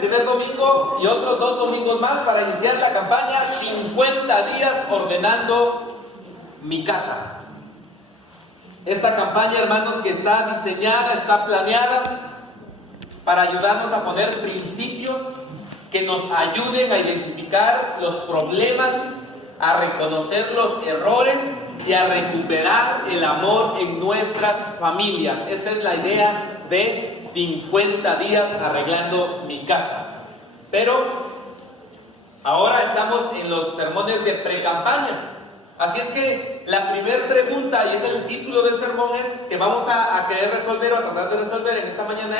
primer domingo y otros 2 domingos más para iniciar la campaña 50 días ordenando mi casa. Esta campaña, hermanos, que está diseñada, está planeada para ayudarnos a poner principios que nos ayuden a identificar los problemas, a reconocer los errores y a recuperar el amor en nuestras familias. Esta es la idea de 50 días arreglando mi casa. Pero ahora estamos en los sermones de pre-campaña. Así es que la primera pregunta, y es el título del sermón, es que vamos a querer resolver o a tratar de resolver en esta mañana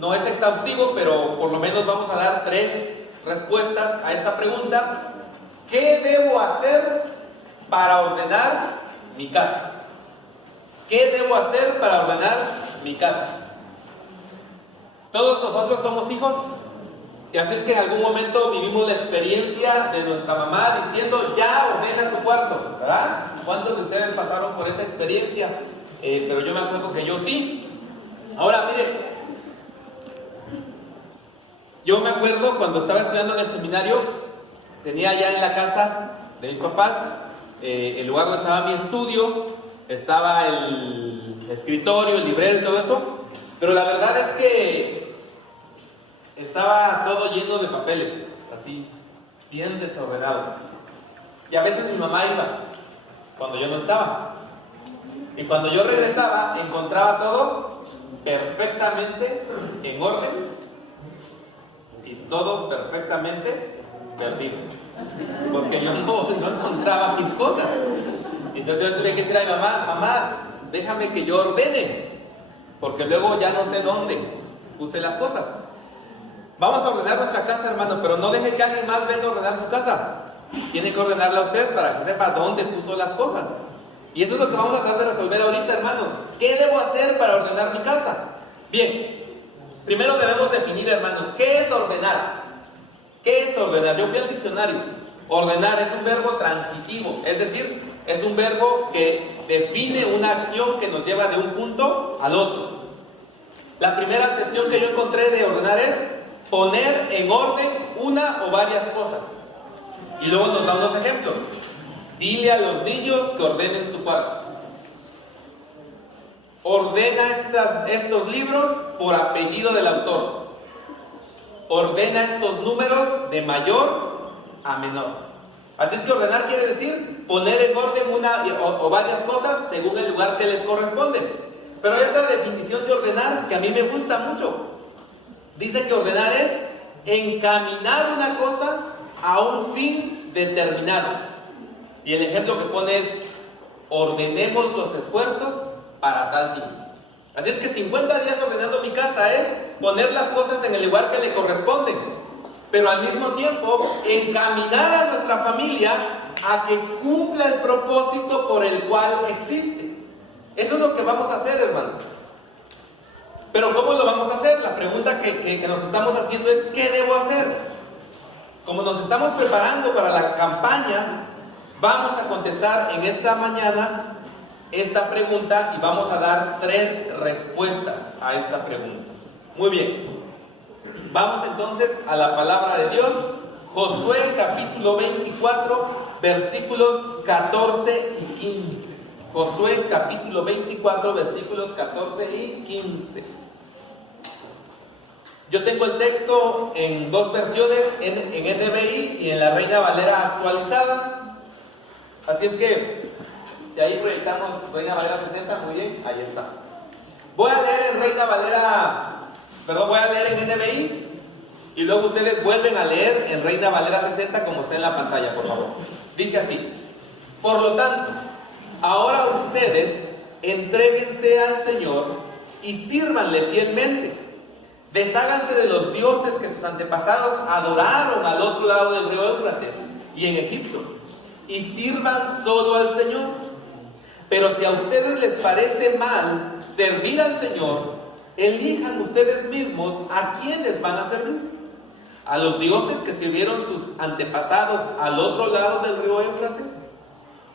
no es exhaustivo, pero por lo menos vamos a dar 3 respuestas a esta pregunta. ¿Qué debo hacer para ordenar mi casa? ¿Qué debo hacer para ordenar mi casa? Todos nosotros somos hijos, y así es que en algún momento vivimos la experiencia de nuestra mamá diciendo: ya ordena tu cuarto, ¿verdad? ¿Cuántos de ustedes pasaron por esa experiencia? Pero yo me acuerdo que yo sí. Ahora, mire, yo me acuerdo cuando estaba estudiando en el seminario, tenía ya en la casa de mis papás el lugar donde estaba mi estudio, estaba el escritorio, el librero y todo eso, pero la verdad es que estaba todo lleno de papeles, así, bien desordenado. Y a veces mi mamá iba, cuando yo no estaba. Y cuando yo regresaba, encontraba todo perfectamente en orden y todo perfectamente perdido. Porque yo no encontraba mis cosas. Entonces yo tuve que decir a mi mamá: mamá, déjame que yo ordene, porque luego ya no sé dónde puse las cosas. Vamos a ordenar nuestra casa, hermano, pero no deje que alguien más venga a ordenar su casa. Tiene que ordenarla usted para que sepa dónde puso las cosas. Y eso es lo que vamos a tratar de resolver ahorita, hermanos. ¿Qué debo hacer para ordenar mi casa? Bien, primero debemos definir, hermanos, ¿qué es ordenar? ¿Qué es ordenar? Yo fui al diccionario. Ordenar es un verbo transitivo, es decir, es un verbo que define una acción que nos lleva de un punto al otro. La primera acepción que yo encontré de ordenar es poner en orden una o varias cosas. Y luego nos da unos ejemplos. Dile a los niños que ordenen su cuarto. Ordena estos libros por apellido del autor. Ordena estos números de mayor a menor. Así es que ordenar quiere decir poner en orden una o varias cosas según el lugar que les corresponde. Pero hay otra definición de ordenar que a mí me gusta mucho. Dice que ordenar es encaminar una cosa a un fin determinado. Y el ejemplo que pone es: ordenemos los esfuerzos para tal fin. Así es que 50 días ordenando mi casa es poner las cosas en el lugar que le corresponden, pero al mismo tiempo encaminar a nuestra familia a que cumpla el propósito por el cual existe. Eso es lo que vamos a hacer, hermanos. Pero ¿cómo lo vamos a hacer? La pregunta que nos estamos haciendo es: ¿qué debo hacer? Como nos estamos preparando para la campaña, vamos a contestar en esta mañana esta pregunta y vamos a dar 3 respuestas a esta pregunta. Muy bien. Vamos entonces a la palabra de Dios. Josué capítulo 24, versículos 14 y 15. Josué capítulo 24, versículos 14 y 15. Yo tengo el texto en 2 versiones, en NBI y en la Reina Valera actualizada. Así es que, si ahí proyectamos Reina Valera 60, muy bien, ahí está. Voy a leer en NBI y luego ustedes vuelven a leer en Reina Valera 60 como está en la pantalla, por favor. Dice así: por lo tanto, ahora ustedes entréguense al Señor y sírvanle fielmente. Desháganse de los dioses que sus antepasados adoraron al otro lado del río Éufrates y en Egipto, y sirvan solo al Señor. Pero si a ustedes les parece mal servir al Señor, elijan ustedes mismos a quiénes van a servir: a los dioses que sirvieron sus antepasados al otro lado del río Éufrates,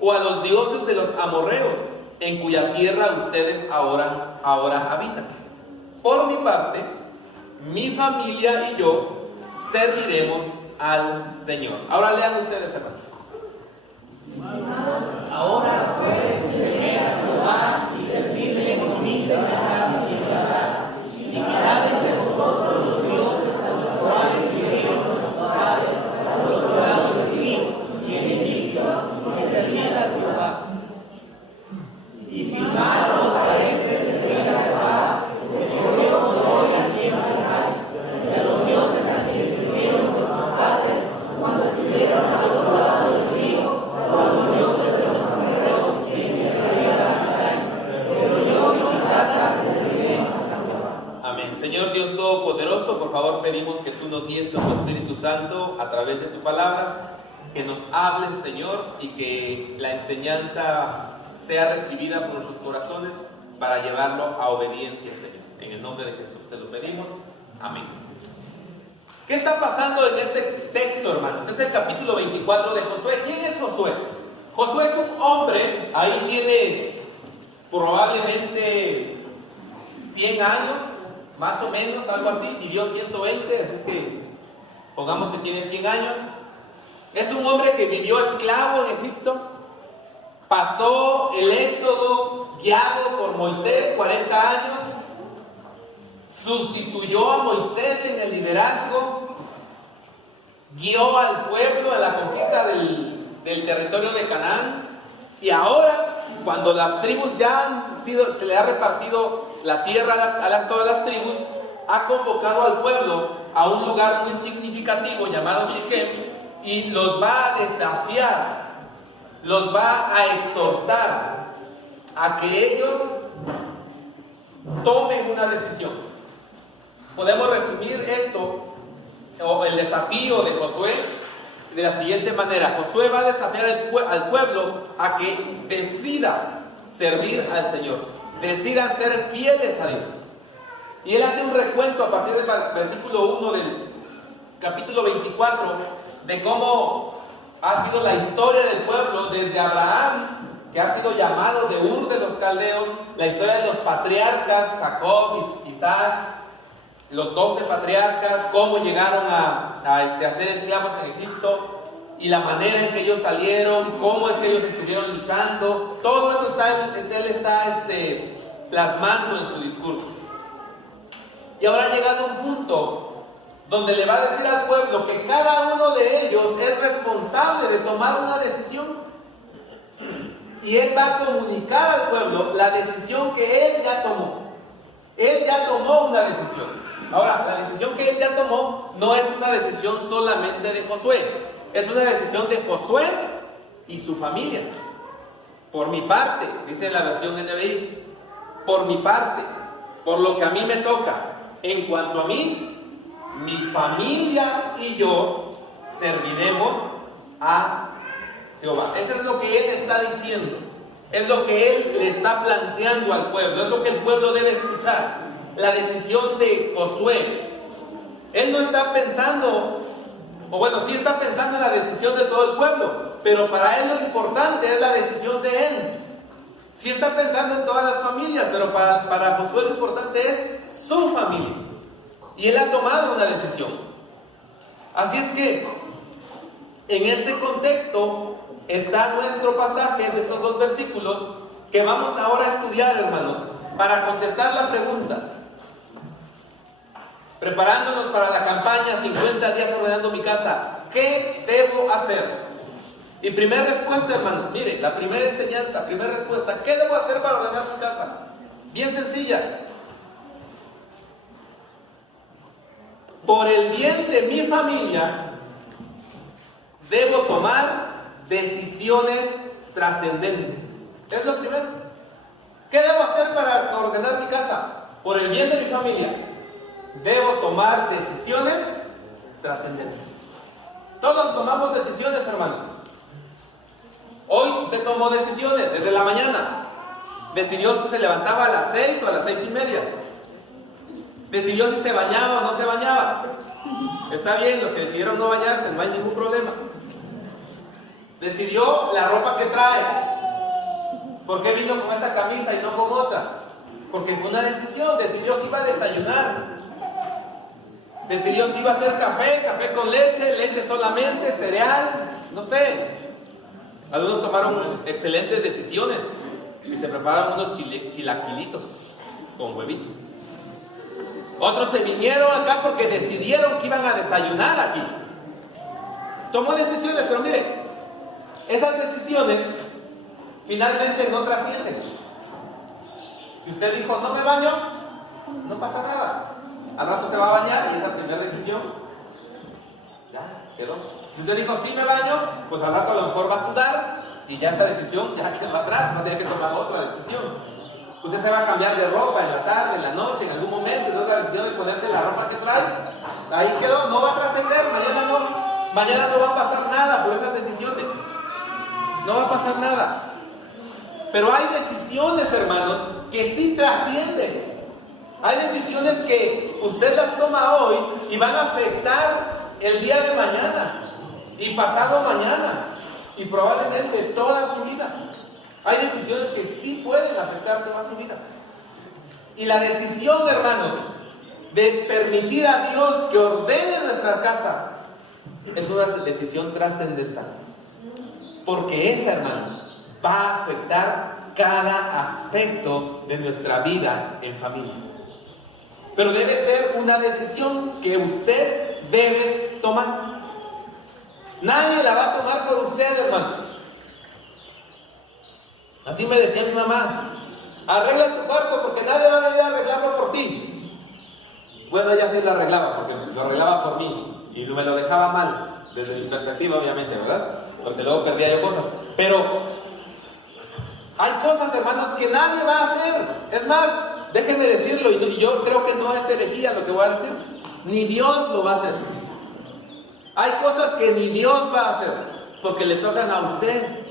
o a los dioses de los amorreos en cuya tierra ustedes ahora habitan. Por mi parte, mi familia y yo serviremos al Señor. Ahora lean ustedes, hermanos. Ahora pues temed a Jehová y servidle con integridad y verdad, y mirad entre vosotros los dioses a los cuales sirvieron nuestros padres al otro lado del río y en Egipto, y servid a Jehová. Y si mal os parece servir a Jehová, escogeos hoy a quien serváis, si a los dioses a quienes sirvieron nuestros padres cuando estuvieron al otro lado del río, o a los dioses de los amorreos que en mi tierra habitáis, pero yo y mi casa serviremos a Jehová. Amén. Señor Dios Todopoderoso, por favor pedimos que tú nos guíes con tu Espíritu Santo a través de tu palabra, que nos hables, Señor, y que la enseñanza sea recibida por nuestros corazones para llevarlo a obediencia, Señor. En el nombre de Jesús te lo pedimos. Amén. ¿Qué está pasando en este texto, hermanos? Es el capítulo 24 de Josué. ¿Quién es Josué? Josué es un hombre, ahí tiene probablemente 100 años, más o menos, algo así, vivió 120, así es que pongamos que tiene 100 años. Es un hombre que vivió esclavo en Egipto, pasó el éxodo guiado por Moisés 40 años, sustituyó a Moisés en el liderazgo, guió al pueblo a la conquista del territorio de Canaán, y ahora, cuando las tribus ya han sido, se le ha repartido la tierra a todas las tribus, ha convocado al pueblo a un lugar muy significativo llamado Siquem y los va a desafiar, los va a exhortar a que ellos tomen una decisión. Podemos resumir esto, o el desafío de Josué, de la siguiente manera. Josué va a desafiar al pueblo a que decida servir al Señor, decidan ser fieles a Dios. Y él hace un recuento a partir del versículo 1 del capítulo 24 de cómo ha sido la historia del pueblo desde Abraham, que ha sido llamado de Ur de los Caldeos, la historia de los patriarcas, Jacob, Isaac, los 12 patriarcas, cómo llegaron a ser esclavos en Egipto y la manera en que ellos salieron, cómo es que ellos estuvieron luchando. Todo eso él está plasmando en su discurso. Y ahora ha llegado un punto donde le va a decir al pueblo que cada uno de ellos es responsable de tomar una decisión. Y él va a comunicar al pueblo la decisión que él ya tomó. Él ya tomó una decisión. Ahora, la decisión que él ya tomó no es una decisión solamente de Josué, es una decisión de Josué y su familia. Por mi parte, dice la versión NBI, por mi parte, por lo que a mí me toca, en cuanto a mí, mi familia y yo serviremos a Jehová. Eso es lo que él está diciendo, es lo que él le está planteando al pueblo, es lo que el pueblo debe escuchar. La decisión de Josué. Él no está pensando, o bueno, sí está pensando en la decisión de todo el pueblo, pero para él lo importante es la decisión de él. Sí está pensando en todas las familias, pero para Josué lo importante es su familia. Y él ha tomado una decisión. Así es que, en este contexto, está nuestro pasaje de esos 2 versículos que vamos ahora a estudiar, hermanos, para contestar la pregunta. Preparándonos para la campaña 50 días ordenando mi casa, ¿qué debo hacer? Y primera respuesta, hermanos, mire, la primera enseñanza, primera respuesta, ¿qué debo hacer para ordenar mi casa? Bien sencilla. Por el bien de mi familia, debo tomar decisiones trascendentes. Es lo primero. ¿Qué debo hacer para ordenar mi casa? Por el bien de mi familia, debo tomar decisiones trascendentes. Todos tomamos decisiones, hermanos. Hoy usted tomó decisiones desde la mañana. Decidió si se levantaba a las 6 o a las 6:30. Decidió si se bañaba o no se bañaba. Está bien, los que decidieron no bañarse, no hay ningún problema. Decidió la ropa que trae. ¿Por qué vino con esa camisa y no con otra? Porque fue una decisión. Decidió que iba a desayunar. decidió si iba a hacer café, café con leche, leche solamente, cereal, no sé. Algunos tomaron excelentes decisiones y se prepararon unos chilaquilitos con huevito. Otros se vinieron acá porque decidieron que iban a desayunar aquí. Tomó decisiones, pero mire, esas decisiones finalmente no trascienden. Si usted dijo, no me baño, no pasa nada. Al rato se va a bañar y esa primera decisión ya quedó. Si usted dijo, sí me baño, pues al rato a lo mejor va a sudar y ya esa decisión ya quedó atrás, va a tener que tomar otra decisión. Usted se va a cambiar de ropa en la tarde, en la noche, en algún momento, entonces la decisión de ponerse la ropa que trae, ahí quedó, no va a trascender, mañana no va a pasar nada por esas decisiones. No va a pasar nada. Pero hay decisiones, hermanos, que sí trascienden. Hay decisiones que usted las toma hoy y van a afectar el día de mañana y pasado mañana y probablemente toda su vida. Hay decisiones que sí pueden afectar toda su vida. Y la decisión, hermanos, de permitir a Dios que ordene nuestra casa es una decisión trascendental. Porque esa, hermanos, va a afectar cada aspecto de nuestra vida en familia. Pero debe ser una decisión que usted debe tomar. Nadie la va a tomar por usted, hermanos. Así me decía mi mamá, arregla tu cuarto porque nadie va a venir a arreglarlo por ti. Bueno, ella sí lo arreglaba, porque lo arreglaba por mí y me lo dejaba mal, desde mi perspectiva obviamente, ¿verdad? Porque luego perdía yo cosas. Pero hay cosas, hermanos, que nadie va a hacer. Es más, déjenme decirlo, y yo creo que no es herejía lo que voy a decir, ni Dios lo va a hacer. Hay cosas que ni Dios va a hacer, porque le tocan a usted.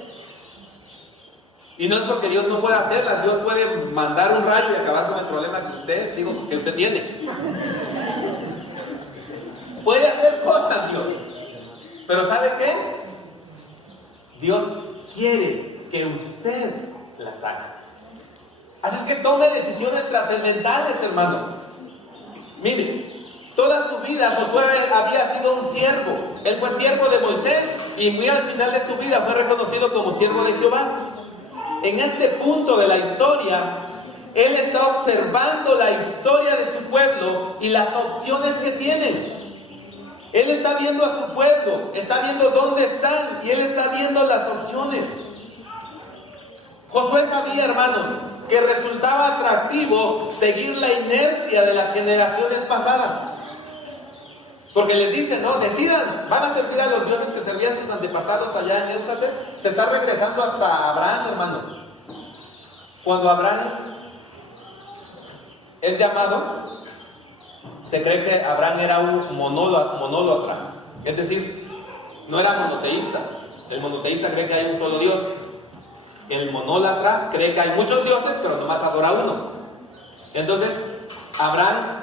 Y no es porque Dios no pueda hacerlas, Dios puede mandar un rayo y acabar con el problema que usted tiene. Puede hacer cosas Dios, pero ¿sabe qué? Dios quiere que usted las haga. Así es que tome decisiones trascendentales, hermano. Mire, toda su vida Josué había sido un siervo. Él fue siervo de Moisés y muy al final de su vida fue reconocido como siervo de Jehová. En este punto de la historia, él está observando la historia de su pueblo y las opciones que tienen. Él está viendo a su pueblo, está viendo dónde están y él está viendo las opciones. Josué sabía, hermanos, que resultaba atractivo seguir la inercia de las generaciones pasadas. Porque les dice, no, decidan, van a servir a los dioses que servían sus antepasados allá en Éufrates. Se está regresando hasta Abraham, hermanos. Cuando Abraham es llamado, se cree que Abraham era un monólatra. Es decir, no era monoteísta. El monoteísta cree que hay un solo Dios. El monólatra cree que hay muchos dioses, pero nomás adora uno. Entonces, Abraham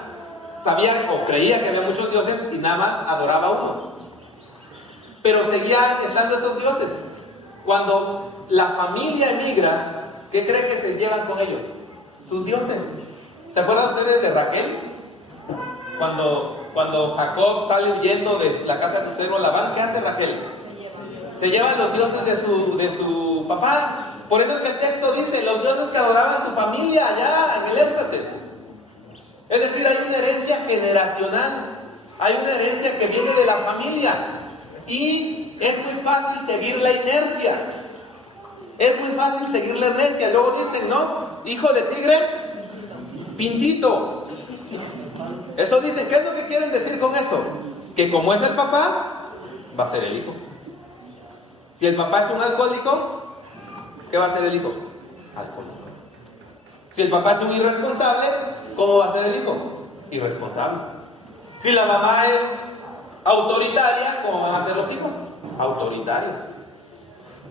sabía o creía que había muchos dioses y nada más adoraba uno. Pero seguían estando esos dioses. Cuando la familia emigra, ¿qué cree que se llevan con ellos? Sus dioses. ¿Se acuerdan ustedes de Raquel? Cuando Jacob sale huyendo de la casa de su suegro Labán, ¿qué hace Raquel? Se llevan los dioses de su papá. Por eso es que el texto dice, los dioses que adoraban su familia allá en el Éufrates. Es decir, hay una herencia generacional, hay una herencia que viene de la familia y es muy fácil seguir la inercia. Es muy fácil seguir la inercia. Luego dicen, ¿no? Hijo de tigre, pintito. Eso dicen, ¿qué es lo que quieren decir con eso? Que como es el papá, va a ser el hijo. Si el papá es un alcohólico, ¿qué va a ser el hijo? Alcohólico. Si el papá es un irresponsable, ¿cómo va a ser el hijo? Irresponsable. Si la mamá es autoritaria, ¿cómo van a ser los hijos? Autoritarios.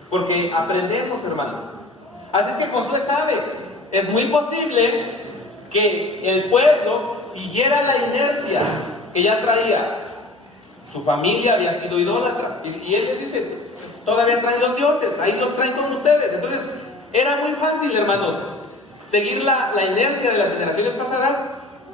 Porque aprendemos, hermanos. Así es que Josué sabe, es muy posible que el pueblo siguiera la inercia que ya traía. Su familia había sido idólatra. Y él les dice, todavía traen los dioses, ahí los traen con ustedes. Entonces, era muy fácil, hermanos, seguir la inercia de las generaciones pasadas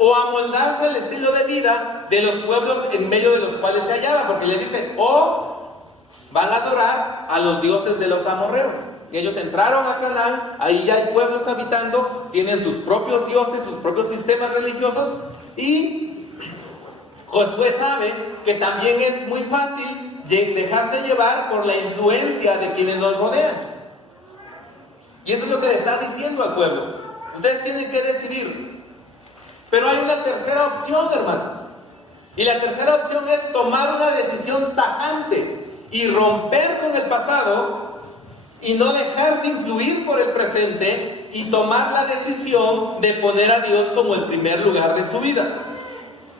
o amoldarse al estilo de vida de los pueblos en medio de los cuales se hallaban, porque les dice, o van a adorar a los dioses de los amorreos. Y ellos entraron a Canaán, ahí ya hay pueblos habitando, tienen sus propios dioses, sus propios sistemas religiosos, y Josué sabe que también es muy fácil dejarse llevar por la influencia de quienes nos rodean. Y eso es lo que le está diciendo al pueblo. Ustedes tienen que decidir. Pero hay una tercera opción, hermanos. Y la tercera opción es tomar una decisión tajante y romper con el pasado y no dejarse influir por el presente y tomar la decisión de poner a Dios como el primer lugar de su vida.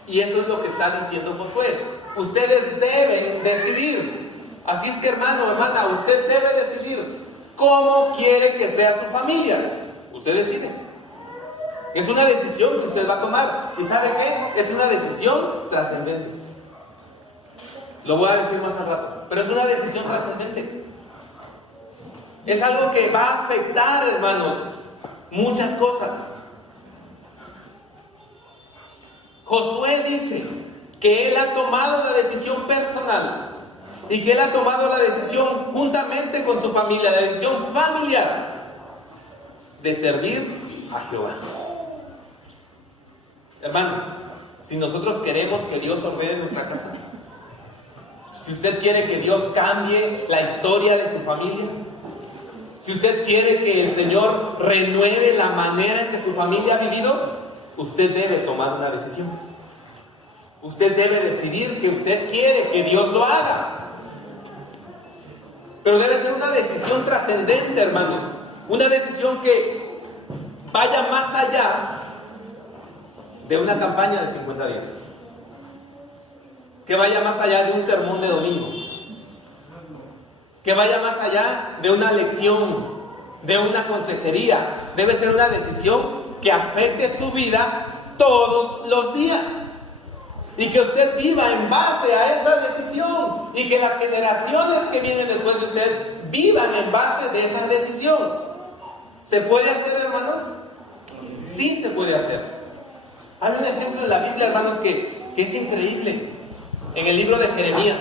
Y eso es lo que está diciendo Josué. Ustedes deben decidir. Así es que, hermano, hermana, usted debe decidir cómo quiere que sea su familia. Usted decide. Es una decisión que usted va a tomar. ¿Y sabe qué? Es una decisión trascendente. Lo voy a decir más al rato. Pero es una decisión trascendente. Es algo que va a afectar, hermanos, muchas cosas. Josué dice que él ha tomado una decisión personal y que él ha tomado la decisión juntamente con su familia, la decisión familiar de servir a Jehová. Hermanos, si nosotros queremos que Dios ordene nuestra casa, si usted quiere que Dios cambie la historia de su familia, si usted quiere que el Señor renueve la manera en que su familia ha vivido, usted debe tomar una decisión. Usted debe decidir que usted quiere que Dios lo haga. Pero debe ser una decisión trascendente, hermanos. Una decisión que vaya más allá de una campaña de 50 días. Que vaya más allá de un sermón de domingo. Que vaya más allá de una lección, de una consejería. Debe ser una decisión que afecte su vida todos los días. Y que usted viva en base a esa decisión. Y que las generaciones que vienen después de usted vivan en base de esa decisión. ¿Se puede hacer, hermanos? Sí se puede hacer. Hay un ejemplo en la Biblia, hermanos, que es increíble. En el libro de Jeremías.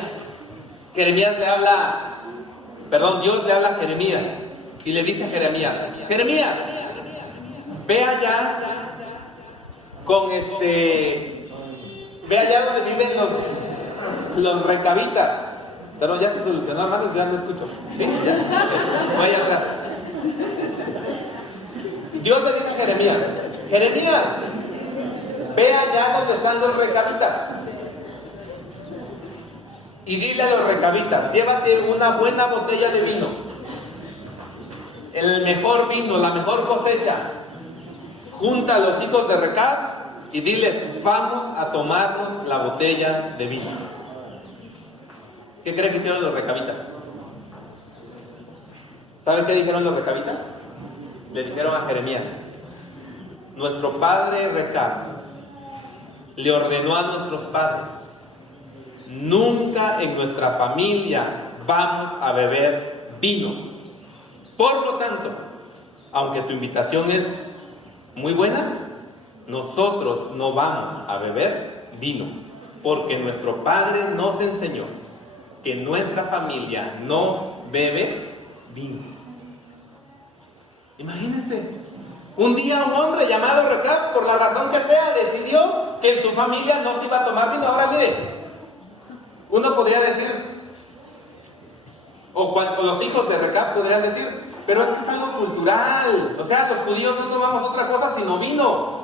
Dios le habla a Jeremías. Y le dice a Jeremías, Jeremías, ve allá ve allá donde viven los recabitas. Pero ya se solucionó, hermanos, ya no escucho. ¿Sí? Ya. Voy allá atrás. Dios le dice a Jeremías, Jeremías, ve allá donde están los recabitas. Y dile a los recabitas, llévate una buena botella de vino. El mejor vino, la mejor cosecha. Junta a los hijos de Recab y diles, vamos a tomarnos la botella de vino. ¿Qué creen que hicieron los recabitas? ¿Saben qué dijeron los recabitas? Le dijeron a Jeremías, nuestro padre Recab le ordenó a nuestros padres, nunca en nuestra familia vamos a beber vino. Por lo tanto, aunque tu invitación es muy buena, nosotros no vamos a beber vino, porque nuestro padre nos enseñó que nuestra familia no bebe vino. Imagínense, un día un hombre llamado Recab, por la razón que sea, decidió que en su familia no se iba a tomar vino. Ahora mire, uno podría decir, o los hijos de Recab podrían decir, pero es que es algo cultural. O sea, los judíos no tomamos otra cosa sino vino.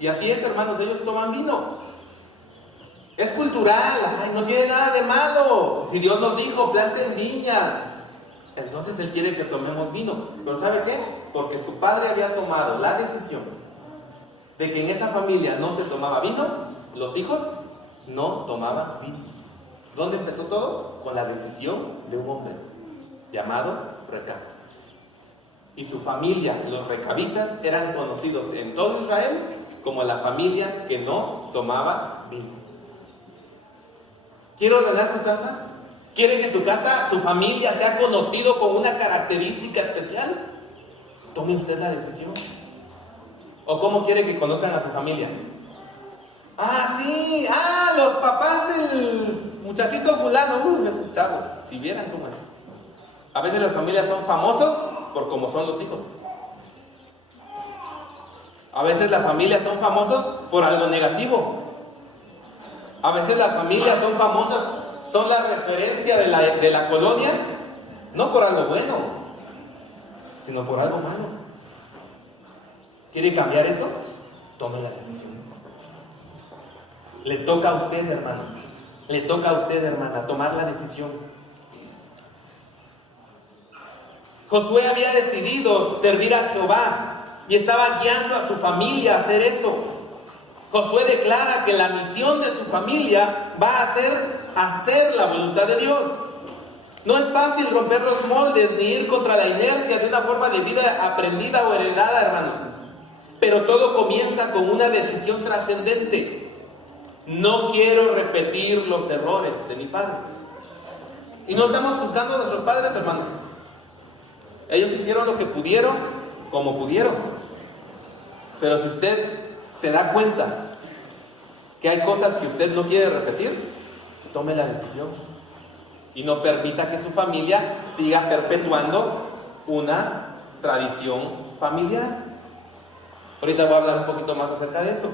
Y así es, hermanos, ellos toman vino. Es cultural, ay, no tiene nada de malo. Si Dios nos dijo, planten viñas, entonces Él quiere que tomemos vino. Pero ¿sabe qué? Porque su padre había tomado la decisión de que en esa familia no se tomaba vino, los hijos no tomaban vino. ¿Dónde empezó todo? Con la decisión de un hombre llamado Recab. Y su familia, los recabitas, eran conocidos en todo Israel como la familia que no tomaba vino. ¿Quiere ordenar su casa? ¿Quiere que su casa, su familia sea conocido con una característica especial? Tome usted la decisión. ¿O cómo quiere que conozcan a su familia? Ah, sí, los papás del muchachito fulano, ese chavo, si vieran cómo es. A veces las familias son famosos por cómo son los hijos. A veces las familias son famosos por algo negativo. A veces las familias son famosas, son la referencia de la colonia, no por algo bueno, sino por algo malo. ¿Quiere cambiar eso? Tome la decisión. Le toca a usted, hermano. Le toca a usted, hermana, tomar la decisión. Josué había decidido servir a Jehová y estaba guiando a su familia a hacer eso. Josué declara que la misión de su familia va a ser hacer la voluntad de Dios. No es fácil romper los moldes ni ir contra la inercia de una forma de vida aprendida o heredada, hermanos. Pero todo comienza con una decisión trascendente. No quiero repetir los errores de mi padre. Y no estamos juzgando a nuestros padres, hermanos. Ellos hicieron lo que pudieron, como pudieron. Pero si usted se da cuenta que hay cosas que usted no quiere repetir, tome la decisión. Y no permita que su familia siga perpetuando una tradición familiar. Ahorita voy a hablar un poquito más acerca de eso.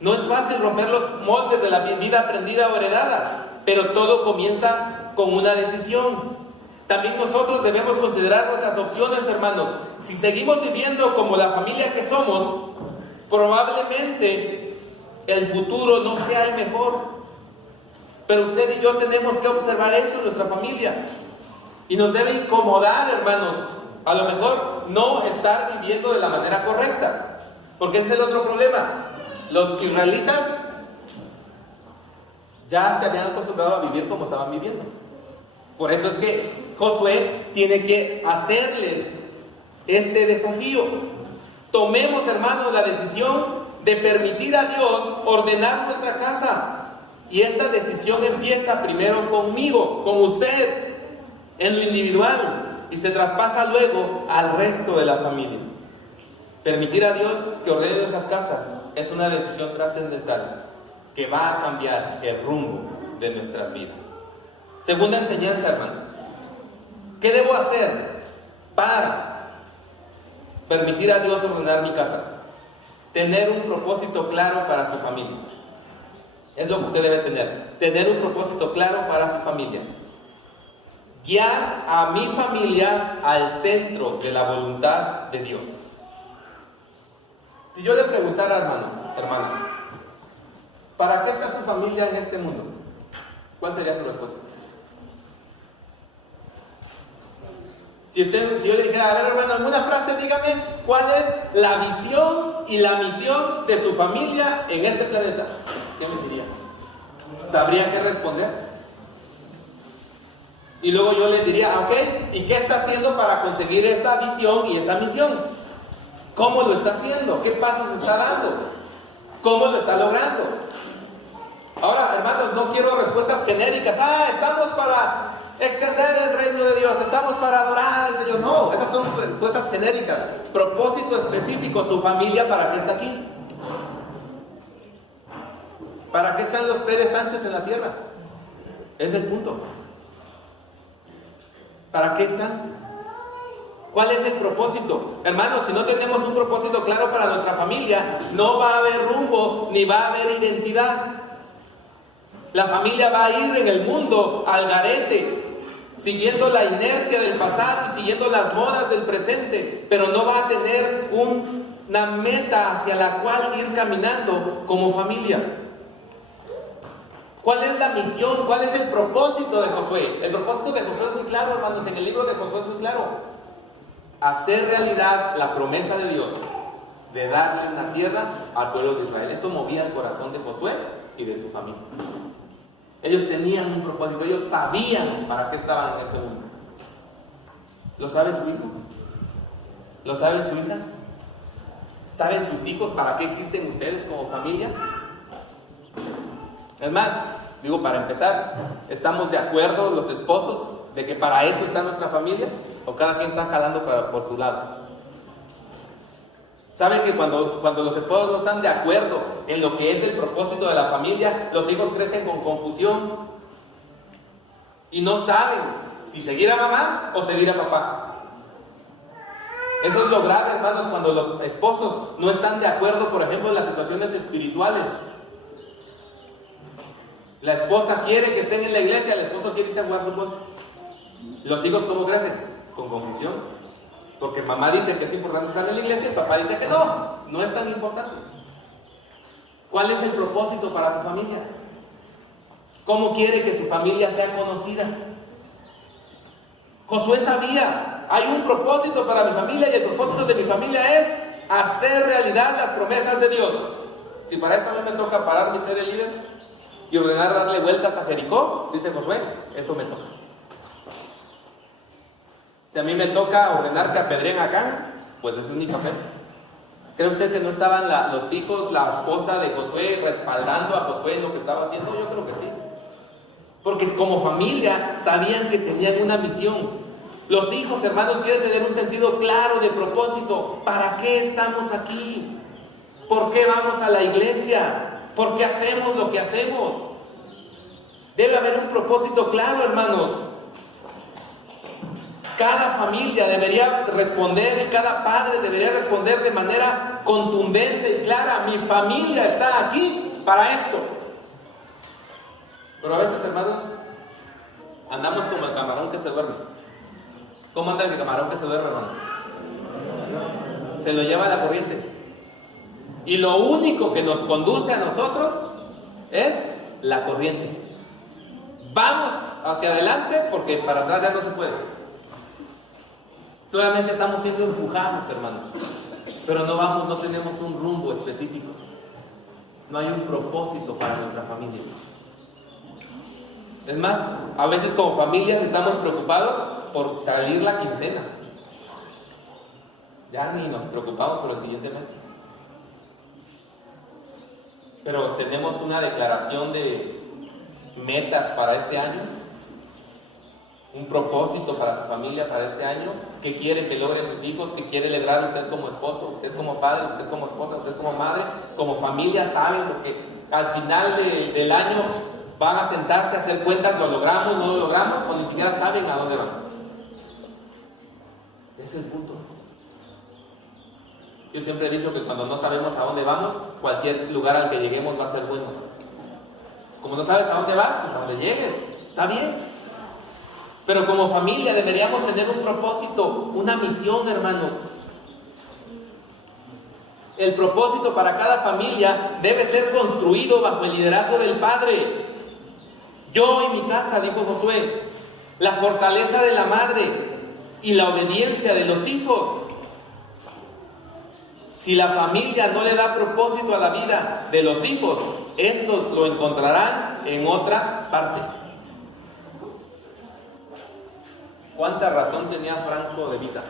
No es fácil romper los moldes de la vida aprendida o heredada, pero todo comienza con una decisión. También nosotros debemos considerar nuestras opciones, hermanos. Si seguimos viviendo como la familia que somos, probablemente el futuro no sea el mejor. Pero usted y yo tenemos que observar eso en nuestra familia. Y nos debe incomodar, hermanos, a lo mejor no estar viviendo de la manera correcta. Porque ese es el otro problema. Los israelitas ya se habían acostumbrado a vivir como estaban viviendo. Por eso es que Josué tiene que hacerles este desafío. Tomemos, hermanos, la decisión de permitir a Dios ordenar nuestra casa. Y esta decisión empieza primero conmigo, con usted, en lo individual, y se traspasa luego al resto de la familia. Permitir a Dios que ordene nuestras casas es una decisión trascendental que va a cambiar el rumbo de nuestras vidas. Segunda enseñanza, hermanos. ¿Qué debo hacer para permitir a Dios ordenar mi casa? Tener un propósito claro para su familia. Es lo que usted debe tener. Tener un propósito claro para su familia. Guiar a mi familia al centro de la voluntad de Dios. Si yo le preguntara, hermana, ¿para qué está su familia en este mundo? ¿Cuál sería su respuesta? Si yo le dijera, a ver, hermano, en una frase dígame cuál es la visión y la misión de su familia en este planeta. ¿Qué me diría? ¿Sabría qué responder? Y luego yo le diría, ok, ¿y qué está haciendo para conseguir esa visión y esa misión? ¿Cómo lo está haciendo? ¿Qué pasos está dando? ¿Cómo lo está logrando? Ahora, hermanos, no quiero respuestas genéricas. Estamos para extender el reino de Dios, estamos para adorar al Señor. No, esas son respuestas genéricas. Propósito específico, su familia, ¿para qué está aquí? ¿Para qué están los Pérez Sánchez en la tierra? Es el punto. ¿Para qué están? ¿Cuál es el propósito? Hermanos, si no tenemos un propósito claro para nuestra familia, no va a haber rumbo ni va a haber identidad. La familia va a ir en el mundo al garete, siguiendo la inercia del pasado y siguiendo las modas del presente, pero no va a tener una meta hacia la cual ir caminando como familia. ¿Cuál es la misión? ¿Cuál es el propósito de Josué? El propósito de Josué es muy claro, hermanos. En el libro de Josué es muy claro. Hacer realidad la promesa de Dios de darle una tierra al pueblo de Israel. Esto movía el corazón de Josué y de su familia. Ellos tenían un propósito, ellos sabían para qué estaban en este mundo. ¿Lo sabe su hijo? ¿Lo sabe su hija? ¿Saben sus hijos para qué existen ustedes como familia? Es más, digo, para empezar, ¿estamos de acuerdo los esposos de que para eso está nuestra familia? ¿O cada quien está jalando por su lado? ¿Sabe que cuando los esposos no están de acuerdo en lo que es el propósito de la familia, los hijos crecen con confusión y no saben si seguir a mamá o seguir a papá? Eso es lo grave, hermanos, cuando los esposos no están de acuerdo, por ejemplo, en las situaciones espirituales. La esposa quiere que estén en la iglesia, el esposo quiere irse a jugar fútbol. ¿Los hijos cómo crecen? Con confusión. Porque mamá dice que es importante estar en la iglesia y papá dice que no es tan importante. ¿Cuál es el propósito para su familia? ¿Cómo quiere que su familia sea conocida? Josué sabía, hay un propósito para mi familia y el propósito de mi familia es hacer realidad las promesas de Dios. Si para eso a mí me toca pararme y ser el líder y ordenar darle vueltas a Jericó, dice Josué, eso me toca. Si a mí me toca ordenar que apedreen acá, pues ese es mi papel. ¿Cree usted que no estaban los hijos, la esposa de Josué respaldando a Josué en lo que estaba haciendo? Yo creo que sí. Porque como familia sabían que tenían una misión. Los hijos, hermanos, quieren tener un sentido claro de propósito. ¿Para qué estamos aquí? ¿Por qué vamos a la iglesia? ¿Por qué hacemos lo que hacemos? Debe haber un propósito claro, hermanos. Cada familia debería responder y cada padre debería responder de manera contundente y clara. Mi familia está aquí para esto. Pero a veces, hermanos, andamos como el camarón que se duerme. ¿Cómo anda el camarón que se duerme, hermanos? Se lo lleva la corriente. Y lo único que nos conduce a nosotros es la corriente. Vamos hacia adelante porque para atrás ya no se puede. Solamente estamos siendo empujados, hermanos. Pero no tenemos un rumbo específico. No hay un propósito para nuestra familia. Es más, a veces como familias estamos preocupados por salir la quincena. Ya ni nos preocupamos por el siguiente mes. Pero tenemos una declaración de metas para este año, un propósito para su familia para este año. ¿Qué quiere que logren sus hijos? ¿Qué quiere lograr usted como esposo, usted como padre, usted como esposa, usted como madre? Como familia saben, porque al final del año van a sentarse a hacer cuentas, lo logramos, no lo logramos, o ni siquiera saben a dónde van. Ese es el punto. Yo siempre he dicho que cuando no sabemos a dónde vamos, cualquier lugar al que lleguemos va a ser bueno. Pues como no sabes a dónde vas, pues a donde llegues, está bien. Pero como familia deberíamos tener un propósito, una misión, hermanos. El propósito para cada familia debe ser construido bajo el liderazgo del padre. Yo y mi casa, dijo Josué, la fortaleza de la madre y la obediencia de los hijos. Si la familia no le da propósito a la vida de los hijos, estos lo encontrarán en otra parte. ¿Cuánta razón tenía Franco de Vita?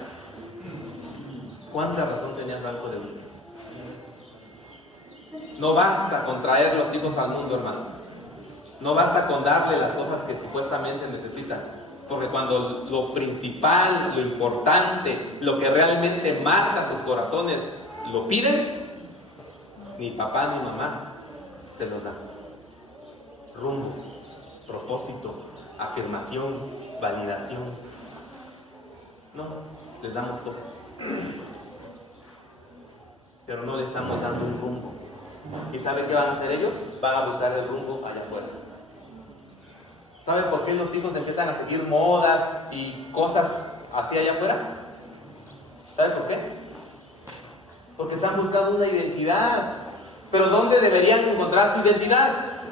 ¿Cuánta razón tenía Franco de Vita? No basta con traer los hijos al mundo, hermanos. No basta con darle las cosas que supuestamente necesitan. Porque cuando lo principal, lo importante, lo que realmente marca sus corazones, lo piden, ni papá ni mamá se los dan. Rumbo, propósito, afirmación, validación. No, les damos cosas. Pero no les estamos dando un rumbo. ¿Y sabe qué van a hacer ellos? Van a buscar el rumbo allá afuera. ¿Sabe por qué los hijos empiezan a seguir modas y cosas así allá afuera? ¿Sabe por qué? Porque están buscando una identidad. ¿Pero dónde deberían encontrar su identidad?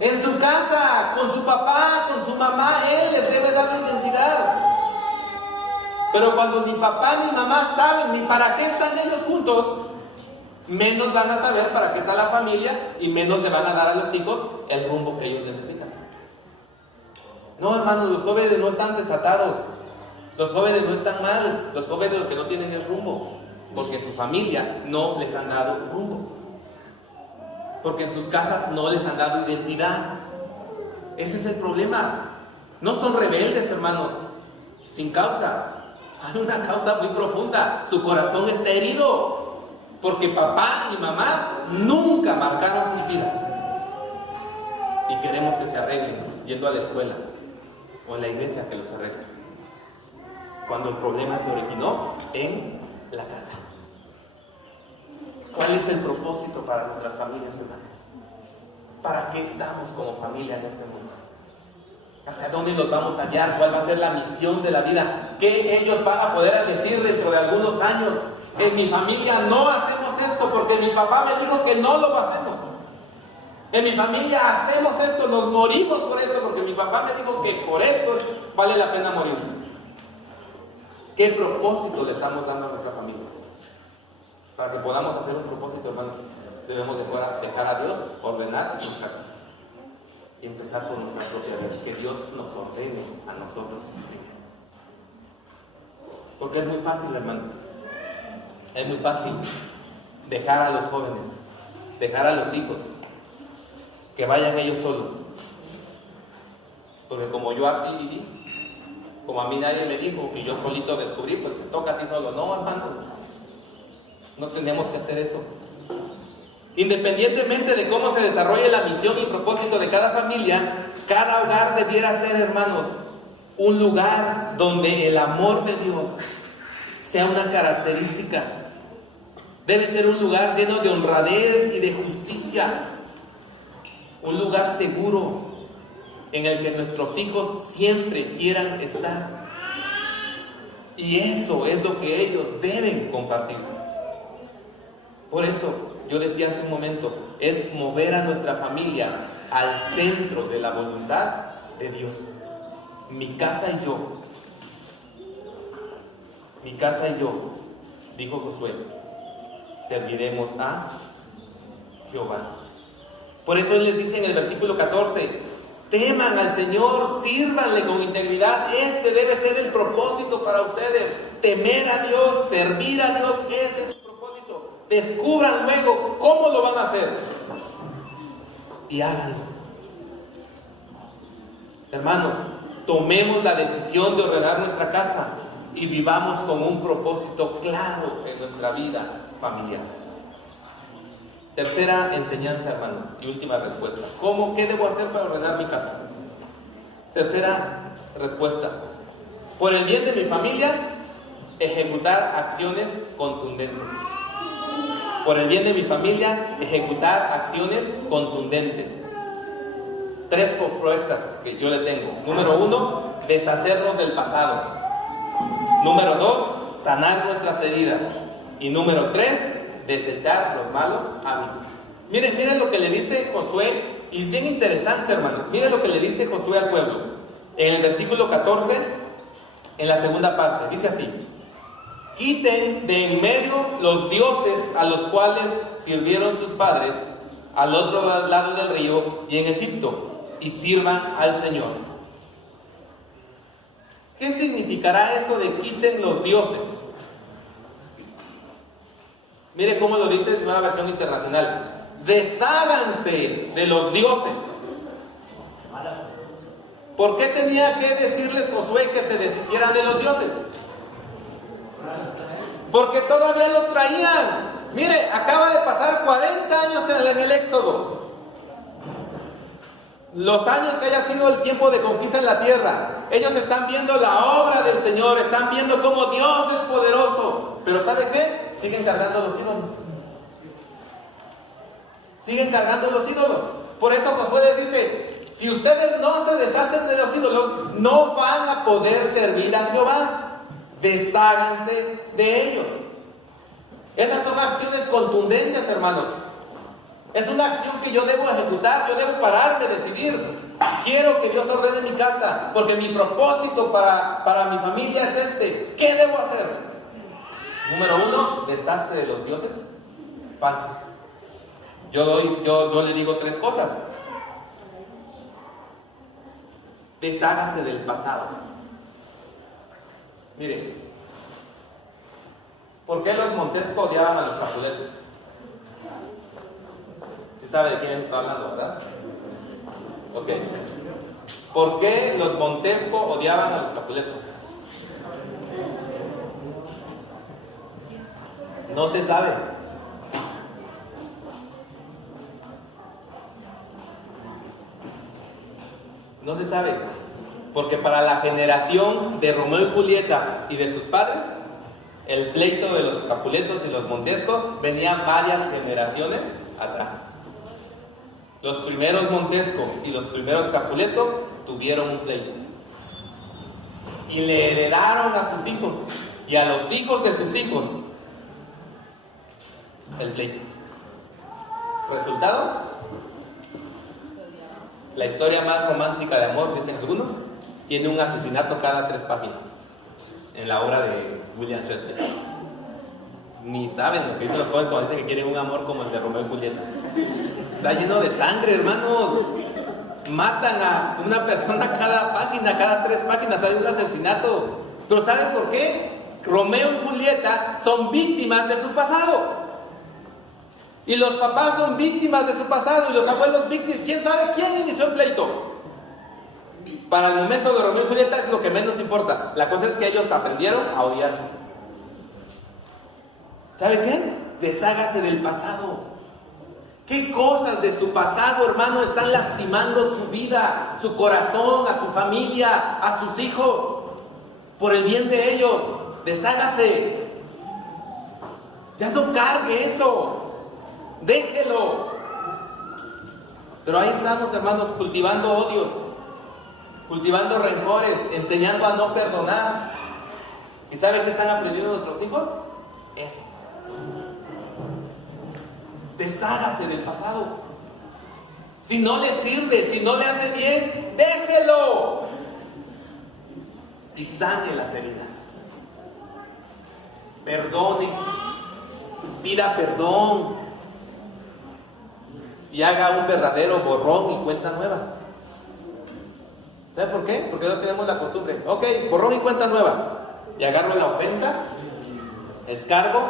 En su casa, con su papá, con su mamá. Él les debe dar la identidad. Pero cuando ni papá ni mamá saben ni para qué están ellos juntos, menos van a saber para qué está la familia y menos le van a dar a los hijos el rumbo que ellos necesitan. No, hermanos, los jóvenes no están desatados. Los jóvenes no están mal. Los jóvenes lo que no tienen es rumbo. Porque en su familia no les han dado rumbo. Porque en sus casas no les han dado identidad. Ese es el problema. No son rebeldes, hermanos, sin causa. Hay una causa muy profunda. Su corazón está herido porque papá y mamá nunca marcaron sus vidas. Y queremos que se arreglen yendo a la escuela o en la iglesia, que los arreglen, cuando el problema se originó en la casa. ¿Cuál es el propósito para nuestras familias, hermanos? ¿Para qué estamos como familia en este mundo? ¿Hacia dónde los vamos a guiar? ¿Cuál va a ser la misión de la vida? ¿Qué ellos van a poder decir dentro de algunos años? En mi familia no hacemos esto porque mi papá me dijo que no lo hacemos. En mi familia hacemos esto, nos morimos por esto porque mi papá me dijo que por esto vale la pena morir. ¿Qué propósito le estamos dando a nuestra familia? Para que podamos hacer un propósito, hermanos, debemos dejar a Dios ordenar nuestra casa y empezar por nuestra propia vida, que Dios nos ordene a nosotros primero. Porque es muy fácil, hermanos, es muy fácil dejar a los jóvenes, dejar a los hijos, que vayan ellos solos. Porque como yo así viví, como a mí nadie me dijo y yo solito descubrí, pues te toca a ti solo. No, hermanos, no tenemos que hacer eso. Independientemente de cómo se desarrolle la misión y propósito de cada familia, cada hogar debiera ser, hermanos, un lugar donde el amor de Dios sea una característica. Debe ser un lugar lleno de honradez y de justicia. Un lugar seguro en el que nuestros hijos siempre quieran estar. Y eso es lo que ellos deben compartir. Por eso, yo decía hace un momento, es mover a nuestra familia al centro de la voluntad de Dios. Mi casa y yo, dijo Josué, serviremos a Jehová. Por eso Él les dice en el versículo 14, teman al Señor, sírvanle con integridad. Este debe ser el propósito para ustedes. Temer a Dios, servir a Dios, ese es el propósito. Descubran luego cómo lo van a hacer y háganlo. Hermanos, tomemos la decisión de ordenar nuestra casa y vivamos con un propósito claro en nuestra vida familiar. Tercera enseñanza, hermanos, y última respuesta. ¿Qué debo hacer para ordenar mi casa? Tercera respuesta. Por el bien de mi familia, ejecutar acciones contundentes. Por el bien de mi familia, ejecutar acciones contundentes. 3 propuestas que yo le tengo. Número 1, deshacernos del pasado. Número 2, sanar nuestras heridas. Y número 3, desechar los malos hábitos. Miren lo que le dice Josué, y es bien interesante, hermanos. Miren lo que le dice Josué al pueblo. En el versículo 14, en la segunda parte, dice así: quiten de en medio los dioses a los cuales sirvieron sus padres al otro lado del río y en Egipto, y sirvan al Señor. ¿Qué significará eso de quiten los dioses? Mire cómo lo dice Nueva Versión Internacional. Desháganse de los dioses. ¿Por qué tenía que decirles Josué que se deshicieran de los dioses? Porque todavía los traían. Mire, acaba de pasar 40 años en el Éxodo. Los años que haya sido el tiempo de conquista en la tierra. Ellos están viendo la obra del Señor, están viendo cómo Dios es poderoso. Pero ¿sabe qué? Siguen cargando los ídolos. Siguen cargando los ídolos. Por eso Josué les dice: si ustedes no se deshacen de los ídolos, no van a poder servir a Jehová. Desháganse de ellos. Esas son acciones contundentes, hermanos. Es una acción que yo debo ejecutar. Yo debo pararme, decidir. Quiero que Dios ordene mi casa, porque mi propósito para mi familia es este. ¿Qué debo hacer? Número 1, deshazte de los dioses falsos. Yo le digo 3 cosas. Deshágase del pasado. Mire, ¿por qué los Montesco odiaban a los Capuleto? ¿Sí sabe de quién está hablando, verdad? Ok. ¿Por qué los Montesco odiaban a los Capuleto? No se sabe. No se sabe. Porque para la generación de Romeo y Julieta y de sus padres, el pleito de los Capuletos y los Montesco venía varias generaciones atrás. Los primeros Montesco y los primeros Capuleto tuvieron un pleito. Y le heredaron a sus hijos y a los hijos de sus hijos el pleito. ¿Resultado? La historia más romántica de amor, dicen algunos, tiene un asesinato cada 3 páginas en la obra de William Shakespeare. Ni saben lo que dicen los jóvenes cuando dicen que quieren un amor como el de Romeo y Julieta. Está lleno de sangre, hermanos. Matan a una persona cada página, cada 3 páginas hay un asesinato. Pero ¿saben por qué? Romeo y Julieta son víctimas de su pasado. Y los papás son víctimas de su pasado y los abuelos víctimas. ¿Quién sabe quién inició el pleito? Para el momento de Romeo y Julieta es lo que menos importa. La cosa es que ellos aprendieron a odiarse. ¿Sabe qué? Deshágase del pasado. ¿Qué cosas de su pasado, hermano, están lastimando su vida, su corazón, a su familia, a sus hijos? Por el bien de ellos, deshágase. Ya no cargue eso. Déjelo. Pero ahí estamos, hermanos, cultivando odios, cultivando rencores, enseñando a no perdonar. ¿Y saben qué están aprendiendo nuestros hijos? Eso. Deshágase del pasado. Si no le sirve, si no le hace bien, déjelo. Y sane las heridas. Perdone. Pida perdón. Y haga un verdadero borrón y cuenta nueva. ¿Sabe por qué? Porque no tenemos la costumbre. Ok, borrón y cuenta nueva. Y agarro la ofensa, escargo,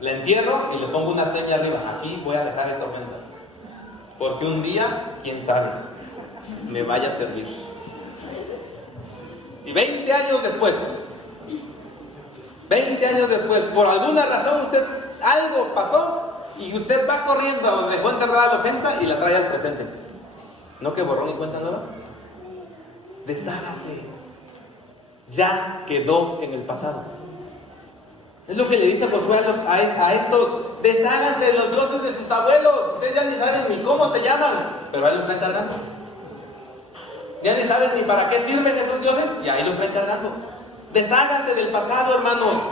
la entierro y le pongo una seña arriba. Aquí voy a dejar esta ofensa. Porque un día, quién sabe, me vaya a servir. Y 20 años después, por alguna razón algo pasó y usted va corriendo a donde dejó enterrada la ofensa y la trae al presente. ¿No que borrón y cuenta nueva? Deshágase. Ya quedó en el pasado. Es lo que le dice Josué a estos: desháganse de los dioses de sus abuelos. Ustedes ya ni saben ni cómo se llaman, pero ahí los están cargando. Ya ni saben ni para qué sirven esos dioses y ahí los están cargando. Desháganse del pasado, hermanos.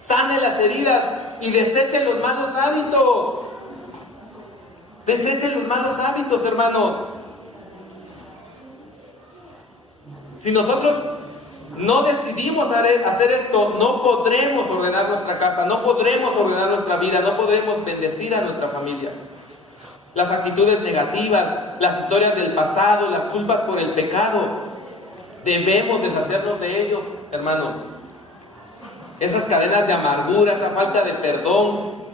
Sane las heridas y desechen los malos hábitos. Desechen los malos hábitos, hermanos. Si nosotros no decidimos hacer esto, no podremos ordenar nuestra casa, no podremos ordenar nuestra vida, no podremos bendecir a nuestra familia. Las actitudes negativas, las historias del pasado, las culpas por el pecado, debemos deshacernos de ellos, hermanos. Esas cadenas de amargura, esa falta de perdón,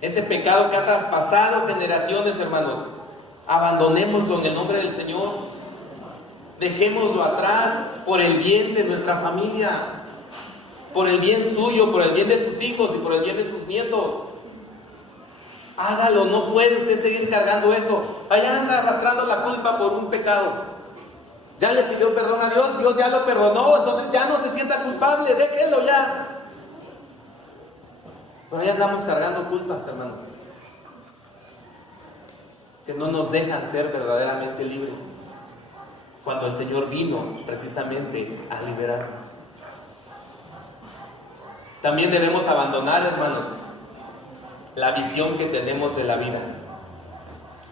ese pecado que ha traspasado generaciones, hermanos, abandonémoslo en el nombre del Señor. Dejémoslo atrás por el bien de nuestra familia, por el bien suyo, por el bien de sus hijos y por el bien de sus nietos. Hágalo, no puede usted seguir cargando eso. Allá anda arrastrando la culpa por un pecado. Ya le pidió perdón a Dios, Dios ya lo perdonó, entonces ya no se sienta culpable, déjelo ya. Pero ahí andamos cargando culpas, hermanos, que no nos dejan ser verdaderamente libres, cuando el Señor vino precisamente a liberarnos. También debemos abandonar, hermanos, la visión que tenemos de la vida,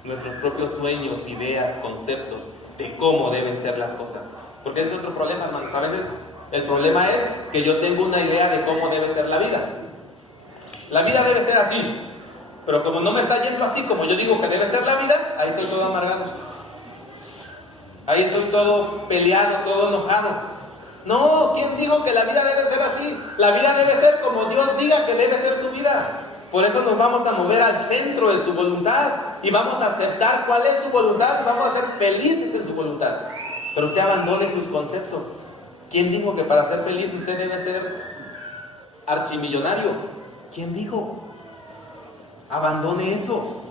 nuestros propios sueños, ideas, conceptos de cómo deben ser las cosas. Porque ese es otro problema, hermanos. A veces el problema es que yo tengo una idea de cómo debe ser la vida. La vida debe ser así, pero como no me está yendo así como yo digo que debe ser la vida, ahí estoy todo amargado. Ahí estoy todo peleado, todo enojado. No, ¿quién dijo que la vida debe ser así? La vida debe ser como Dios diga que debe ser su vida. Por eso nos vamos a mover al centro de su voluntad y vamos a aceptar cuál es su voluntad y vamos a ser felices en su voluntad. Pero usted abandone sus conceptos. ¿Quién dijo que para ser feliz usted debe ser archimillonario? ¿Quién dijo? Abandone eso,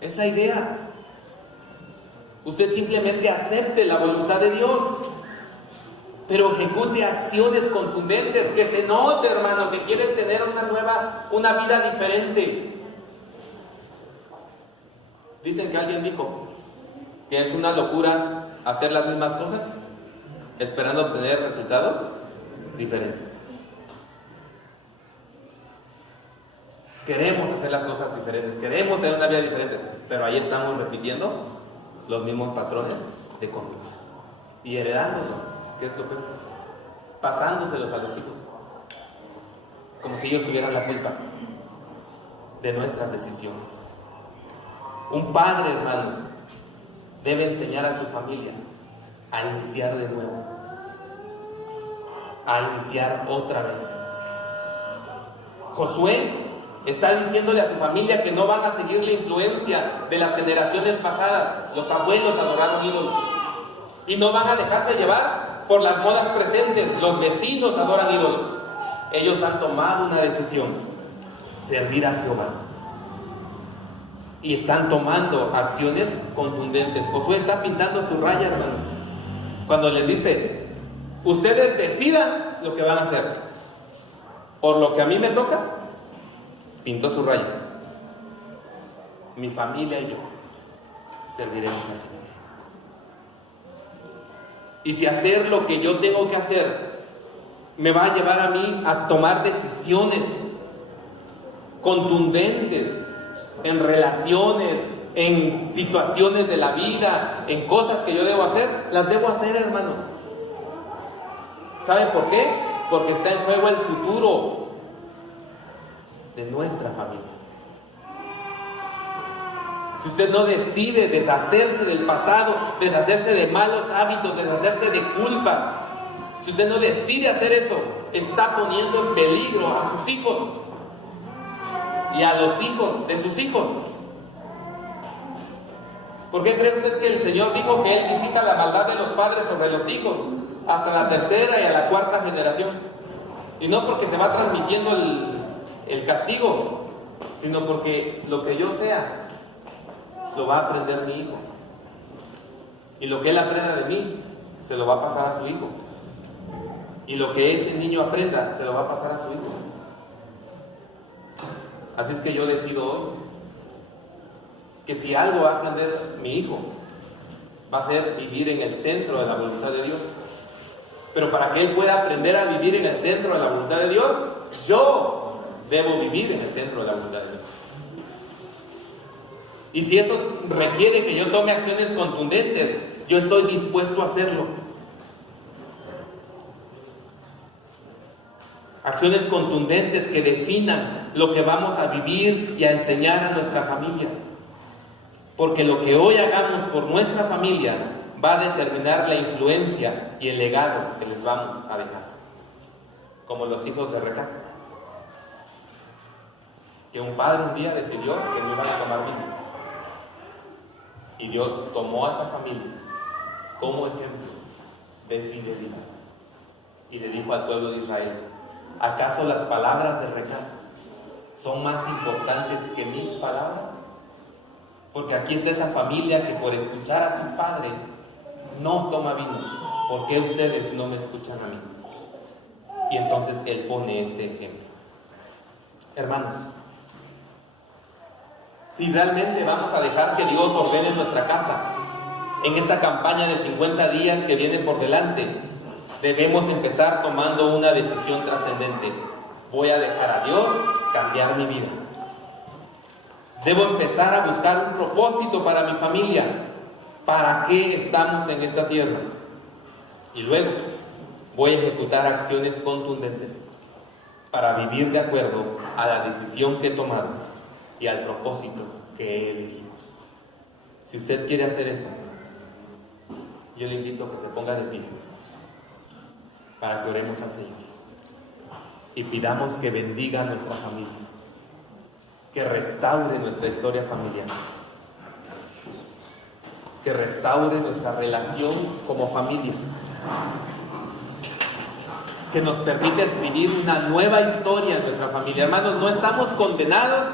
esa idea. Usted simplemente acepte la voluntad de Dios, pero ejecute acciones contundentes, que se note, hermano, que quiere tener una vida diferente. Dicen que alguien dijo que es una locura hacer las mismas cosas esperando obtener resultados diferentes. Queremos hacer las cosas diferentes, queremos tener una vida diferente, pero ahí estamos repitiendo los mismos patrones de conducta y heredándolos, que es lo peor, pasándoselos a los hijos, como si ellos tuvieran la culpa de nuestras decisiones. Un padre, hermanos, debe enseñar a su familia a iniciar de nuevo, a iniciar otra vez. Josué está diciéndole a su familia que no van a seguir la influencia de las generaciones pasadas. Los abuelos adoraron ídolos y no van a dejarse llevar por las modas presentes. Los vecinos adoran ídolos. Ellos han tomado una decisión: servir a Jehová, y están tomando acciones contundentes. Josué está pintando su raya, hermanos, cuando les dice: ustedes decidan lo que van a hacer. Por lo que a mí me toca, pintó su raya. Mi familia y yo serviremos al Señor. Y si hacer lo que yo tengo que hacer me va a llevar a mí a tomar decisiones contundentes en relaciones, en situaciones de la vida, en cosas que yo debo hacer, las debo hacer, hermanos. ¿Saben por qué? Porque está en juego el futuro de nuestra familia. Si usted no decide deshacerse del pasado, deshacerse de malos hábitos, deshacerse de culpas, si usted no decide hacer eso, está poniendo en peligro a sus hijos y a los hijos de sus hijos. ¿Por qué cree usted que el Señor dijo que Él visita la maldad de los padres sobre los hijos hasta la tercera y a la cuarta generación? Y no porque se va transmitiendo el castigo, sino porque lo que yo sea lo va a aprender mi hijo, y lo que él aprenda de mí se lo va a pasar a su hijo, y lo que ese niño aprenda se lo va a pasar a su hijo. Así es que yo decido hoy que si algo va a aprender mi hijo, va a ser vivir en el centro de la voluntad de Dios. Pero para que él pueda aprender a vivir en el centro de la voluntad de Dios, yo debo vivir en el centro de la voluntad de Dios. Y si eso requiere que yo tome acciones contundentes, yo estoy dispuesto a hacerlo. Acciones contundentes que definan lo que vamos a vivir y a enseñar a nuestra familia. Porque lo que hoy hagamos por nuestra familia va a determinar la influencia y el legado que les vamos a dejar. Como los hijos de Recab, que un padre un día decidió que no iban a tomar vino, y Dios tomó a esa familia como ejemplo de fidelidad y le dijo al pueblo de Israel: ¿acaso las palabras de Recab son más importantes que mis palabras? Porque aquí está esa familia que por escuchar a su padre no toma vino. ¿Por qué ustedes no me escuchan a mí? Y entonces él pone este ejemplo. Hermanos, si realmente vamos a dejar que Dios ordene nuestra casa en esta campaña de 50 días que viene por delante, debemos empezar tomando una decisión trascendente. Voy a dejar a Dios cambiar mi vida. Debo empezar a buscar un propósito para mi familia. ¿Para qué estamos en esta tierra? Y luego voy a ejecutar acciones contundentes para vivir de acuerdo a la decisión que he tomado y al propósito que he elegido. Si usted quiere hacer eso, yo le invito a que se ponga de pie para que oremos al Señor y pidamos que bendiga a nuestra familia, que restaure nuestra historia familiar, que restaure nuestra relación como familia, que nos permite escribir una nueva historia en nuestra familia. Hermanos, no estamos condenados